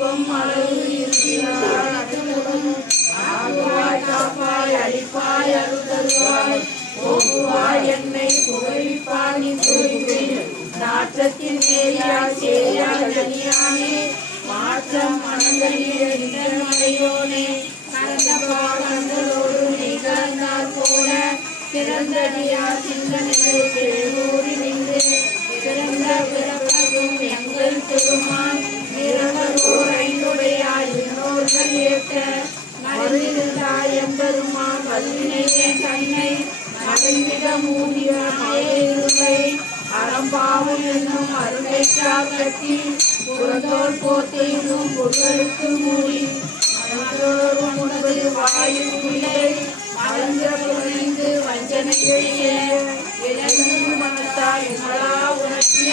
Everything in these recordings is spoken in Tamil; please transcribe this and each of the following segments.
காக்கும் அளவு இருக்கிறார் அச்சமுடன் ஆகுவாய் காப்பாய் அழிப்பாய் அருள்தருவாய் போகுவாய் என்னை புகழிப்பாய் நீ புரிவேன் நாற்றத்தின் நேரியாய் சேரியாய் மாற்றம் மனங்களில் இந்த பாவங்களோடு நிகழ்ந்தால் போல பிறந்தடியார் சிந்தனையில் மூடிய மழையை அறம்பாவும் என்னும் அருளை கட்டி புறந்தோல் போத்தையும் புகழுக்கு மூடி அனைத்தோரும் உனது வாயில் இல்லை மலர்ந்த புரிந்து வஞ்சனை செய்ய இளங்கு மனத்தால் உமலா உனக்கு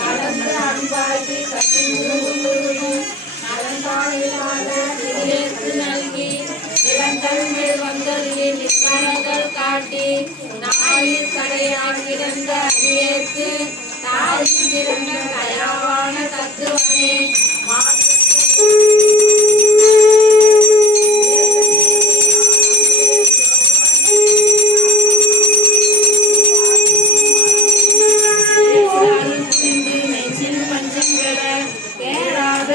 நடந்த அன்பாகி கட்டி நலன்பாயிலாத நல்கி இளங்கள் மேல் வந்தது நிற்கானங்கள் காட்டி நாயில் கடையால் கிடந்த அடியேற்கு தாயின் சிறந்த தயாவான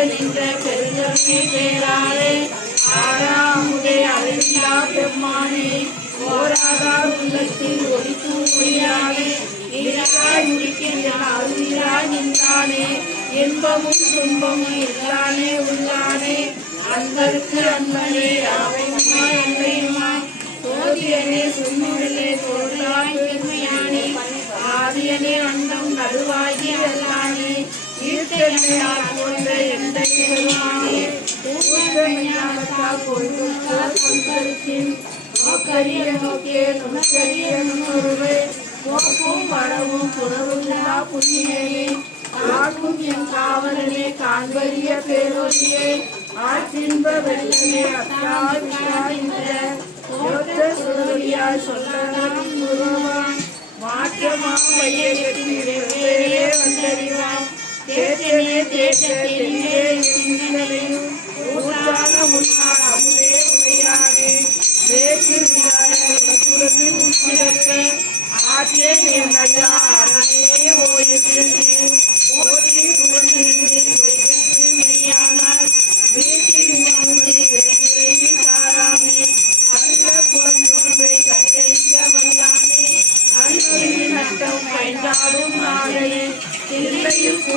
நின்ற ஆறாமுதே அழிந்தா ஓராதார் உள்ளத்தில் ஒளித்து ஒளியானே நீராய் முடிக்கின்ற அருளாய் நின்றானே இன்பமும் துன்பமும் இல்லானே உள்ளானே. அன்பருக்கு அன்பனே யாவையுமா எல்லையுமா சோதியனே சுண்ணுடலே தோன்றாய் பெருமையானே. ஆதியனே அண்டம் நடுவாகி அல்லானே. ஈர்த்தென்னையால் போன்ற எந்தை பெருமானே தூய்மையானத்தால் கொள்ளுத்தால் கொண்டருக்கின் கரிய நோக்கே நுணக்கரிய நுண்ணுருவே போக்கும் வரவும் புறவுள்ளா புண்ணியையே ஆகும் என் காவலனே காண்பரிய பேரொழியே. ஆற்றின்ப வெள்ளமே அத்தால் விழாகின்ற சுடரியாய் சொல்லலாம் குருவான் மாற்றமா வையகத்தின் வந்தறிவான் தேற்றனே தேற்ற குலமின் உட்பிறக்க ஆற்றே என் ஐயா அரணே ஓய்விருந்து போற்றி புகழ்ந்திருந்து உரைக்கின்ற மெய்யானால் வீட்டில் வந்து விரைந்து சாராமே. அல்ல குழந்தை கட்டளிக்க வல்லானே நன்மையின் நட்டம் பயன்றாடும் நாளே